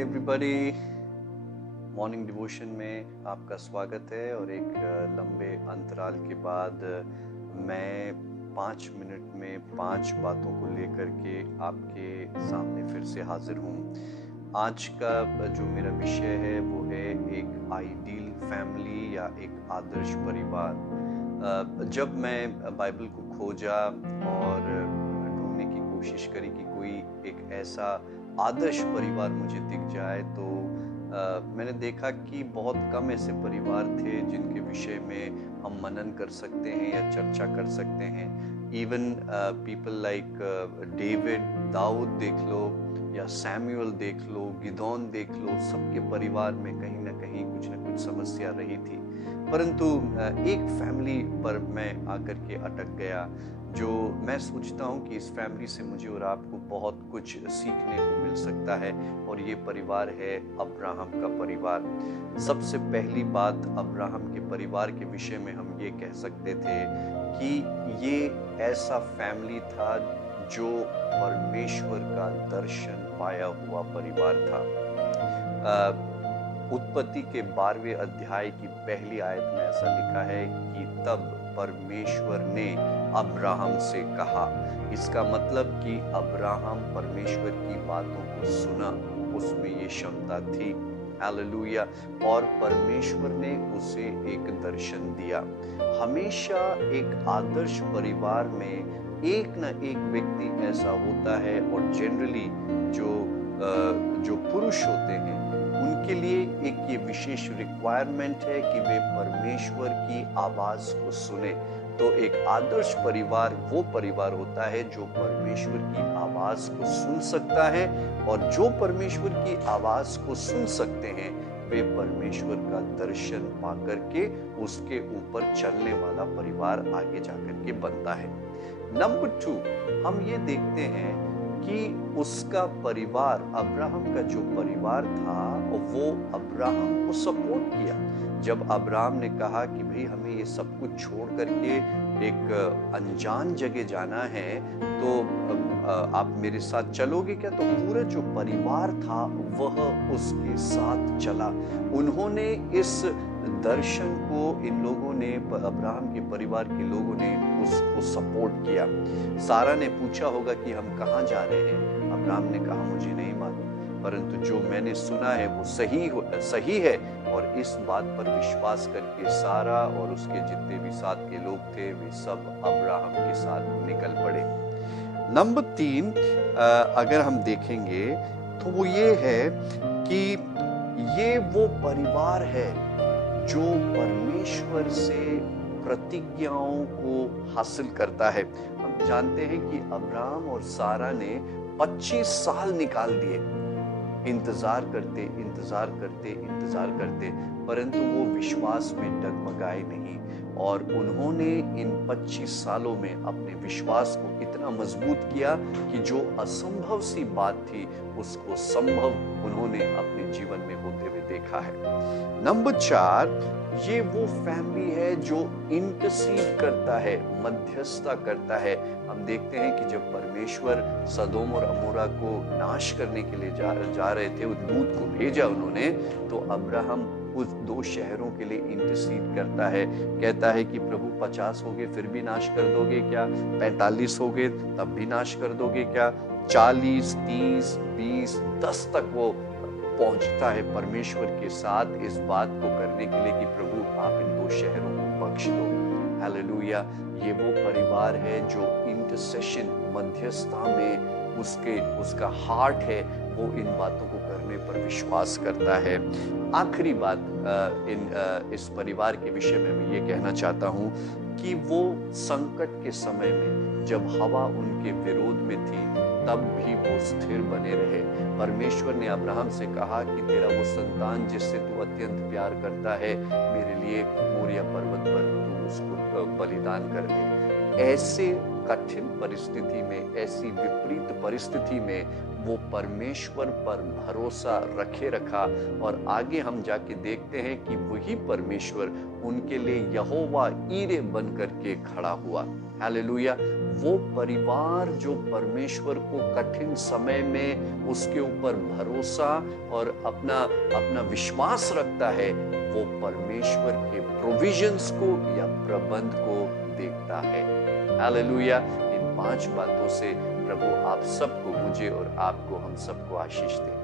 Everybody, morning devotion में आपका स्वागत है। और एक लंबे अंतराल के बाद मैं 5 मिनट में 5 बातों को लेकर के आपके सामने फिर से हाजिर हूँ। आज का जो मेरा विषय है वो है एक आइडियल फैमिली या एक आदर्श परिवार। जब मैं बाइबल को खोजा और ढूंढने की कोशिश करी कि कोई एक ऐसा आदर्श परिवार मुझे दिख जाए तो मैंने देखा कि बहुत कम ऐसे परिवार थे जिनके विषय में हम मनन कर सकते हैं या चर्चा कर सकते हैं। Even people like David, Dawood देख लो या सैमुअल देख लो, गिदोन देख लो, सबके परिवार में कहीं ना कहीं कुछ ना कुछ समस्या रही थी। परंतु एक फैमिली पर मैं आकर के अटक गया जो मैं सोचता हूँ कि इस फैमिली से मुझे और आपको बहुत कुछ सीखने को मिल सकता है, और ये परिवार है अब्राहम का परिवार। सबसे पहली बात अब्राहम के परिवार के विषय में हम ये कह सकते थे कि ये ऐसा फैमिली था जो परमेश्वर का दर्शन पाया हुआ परिवार था। उत्पत्ति के 12वें अध्याय की पहली आयत में ऐसा लिखा है कि तब परमेश्वर ने अब्राहम से कहा। इसका मतलब कि अब्राहम परमेश्वर की बातों को सुना, उसमें ये क्षमता थी। हालेलुया। और परमेश्वर ने उसे एक दर्शन दिया। हमेशा एक आदर्श परिवार में एक ना एक व्यक्ति ऐसा होता है, और जनरली जो पुरुष होते हैं उनके लिए एक ये विशेष रिक्वायरमेंट है कि वे परमेश्वर की आवाज को सुने। तो एक आदर्श परिवार वो परिवार होता है जो परमेश्वर की आवाज को सुन सकता है, और जो परमेश्वर की आवाज को सुन सकते हैं वे परमेश्वर का दर्शन पा करके उसके ऊपर चलने वाला परिवार आगे जाकर के बनता है। नंबर 2, हम ये देखते हैं कि उसका परिवार, अब्राहम का जो परिवार था, वो अब्राहम को सपोर्ट किया। जब अब्राहम ने कहा कि भाई हमें ये सब कुछ छोड़ करके एक अनजान जगह जाना है, तो आप मेरे साथ चलोगे क्या? तो पूरा जो परिवार था वह उसके साथ चला। उन्होंने इस दर्शन को, इन लोगों ने, अब्राहम के परिवार के लोगों ने उसको सपोर्ट किया। सारा ने पूछा होगा कि हम कहाँ जा रहे हैं? अब्राहम ने कहा मुझे नहीं मालूम, परंतु जो मैंने सुना है वो सही है। और इस बात पर विश्वास करके सारा और उसके जितने भी साथ के लोग थे वे सब अब्राहम के साथ निकल पड़े। नंबर 3, अगर हम देखेंगे तो वो ये है कि ये वो परिवार है जो परमेश्वर से प्रतिज्ञाओं को हासिल करता है। हम जानते हैं कि अब्राहम और सारा ने 25 साल निकाल दिए इंतजार करते, परंतु वो विश्वास में डगमगाए नहीं। और उन्होंने इन 25 सालों में अपने विश्वास को इतना मजबूत किया कि जो असंभव सी बात थी उसको संभव उन्होंने अपने जीवन में होते हुए देखा है। नंबर 4, ये वो फैमिली है जो इंटरसीड करता है, मध्यस्थता करता है। हम देखते हैं कि जब परमेश्वर सदोम और अमोरा को नाश करने के लिए जा रहे थे, उस दूत को भेजा उन्होंने, तो अब्राहम उस 2 शहरों के लिए इंटरसीड करता है। कहता है कि प्रभु 50 हो गए फिर भी नाश कर दोगे क्या? 45 हो गए तब भी नाश कर दोगे क्या? 40, 30, 20, 10 तक वो पहुंचता है परमेश्वर के साथ इस बात को करने के लिए कि प्रभु आप इन 2 शहरों को बख्श दो। हालेलुया। ये वो परिवार है जो इंटरसेशन, मध्यस्थता में उसका हार्ट है, वो इन बातों को करने पर विश्वास करता है। आखिरी बात इस परिवार के विषय में मैं ये कहना चाहता हूँ कि वो संकट के समय में जब हवा उनके विरोध में थी तब भी वो स्थिर बने रहे। परमेश्वर ने अब्राहम से कहा कि तेरा वो संतान जिससे तू अत्यंत प्यार करता है, मेरे लिए मोरिया पर्वत पर तू उसको बलिदान कर दे। ऐसे कठिन परिस्थिति में, ऐसी विपरीत परिस्थिति में वो परमेश्वर पर भरोसा रखा और आगे हम जाके देखते हैं कि वही परमेश्वर उनके लिए यहोवा ईरे बन करके खड़ा हुआ। हालेलुया। वो परिवार जो परमेश्वर को कठिन समय में उसके ऊपर भरोसा और अपना विश्वास रखता है, वो परमेश्वर के प्रोविजंस को या प्रबंध को देखता है। हालेलुया। इन 5 बातों से प्रभु आप सबको, मुझे और आपको, हम सबको आशीष दे।